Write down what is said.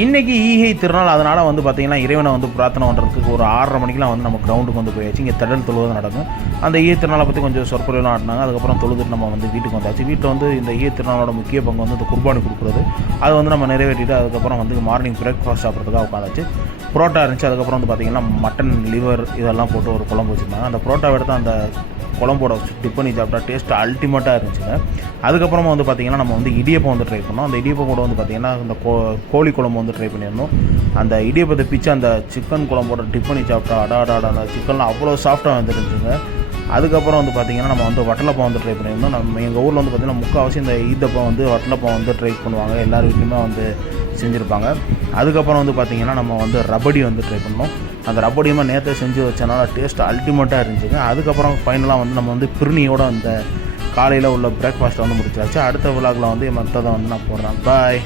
இன்றைக்கி ஈகை திருநாள். அதனால் வந்து பார்த்திங்கன்னா இறைவனை வந்து பிரார்த்தனை பண்ணுறதுக்கு ஒரு 6:30 மணிக்கெலாம் வந்து நம்ம கிரவுண்டுக்கு வந்து போயாச்சு. இங்கே திடல் தொழுவது நடக்கும். அந்த ஈகை திருநாளை பற்றி கொஞ்சம் சொற்பொழிலாம் ஆட்டினாங்க. அதுக்கப்புறம் தொழுதுட்டு நம்ம வந்து வீட்டுக்கு வந்தாச்சு. வீட்டில் வந்து இந்த ஈகை திருநாளோட முக்கிய பங்கு வந்து இந்த குர்பானி கொடுக்குறது. அது வந்து நம்ம நிறைவேற்றிட்டு அதுக்கப்புறம் வந்து மார்னிங் பிரேக்ஃபாஸ்ட் சாப்பிட்றதுக்காக உட்காந்தாச்சு. புரோட்டா இருந்துச்சு. அதுக்கப்புறம் வந்து பார்த்திங்கன்னா மட்டன் லிவர் இதெல்லாம் போட்டு ஒரு குழம்பு வச்சுருந்தாங்க. அந்த புரோட்டாவை எடுத்து அந்த குழம்போட டிப் பண்ணி சாப்பிட்டா டேஸ்ட்டு அல்டிமேட்டாக இருந்துச்சுங்க. அதுக்கப்புறமா வந்து பார்த்திங்கன்னா நம்ம வந்து இடியப்பம் வந்து ட்ரை பண்ணோம். அந்த இடியப்பம் கூட வந்து பார்த்திங்கன்னா இந்த கோழி குழம்பு வந்து ட்ரை பண்ணியிருந்தோம். அந்த இடியப்பத்தை பிச்சு அந்த சிக்கன் குழம்போட டிப் பண்ணி சாப்பிட்டா அடாடாட அந்த சிக்கன்லாம் அவ்வளோ சாஃப்டாக வந்துருந்துச்சுங்க. அதுக்கப்புறம் வந்து பார்த்திங்கன்னா நம்ம வந்து வட்டலப்பம் வந்து ட்ரை பண்ணியிருந்தோம். நம்ம எங்கள் ஊரில் வந்து பார்த்திங்கன்னா முக்கால்வாசி இந்த ஈத்தப்பம் வந்து வட்டலப்பம் வந்து ட்ரை பண்ணுவாங்க. எல்லார் வீட்லையுமே வந்து செஞ்சுருப்பாங்க. அதுக்கப்புறம் வந்து பார்த்திங்கன்னா நம்ம வந்து ரபடி வந்து ட்ரை பண்ணோம். அந்த ரபடியுமே நேற்று செஞ்சு வச்சனால டேஸ்ட் அல்டிமேட்டாக இருந்துச்சுங்க. அதுக்கப்புறம் ஃபைனலாக வந்து நம்ம வந்து பிரிணியோட அந்த காலையில் உள்ள பிரேக்ஃபாஸ்ட்டை வந்து முடிச்சாச்சு. அடுத்த விழாக்கில் வந்து மற்றதை வந்து நான் போடுறேன். பாய்.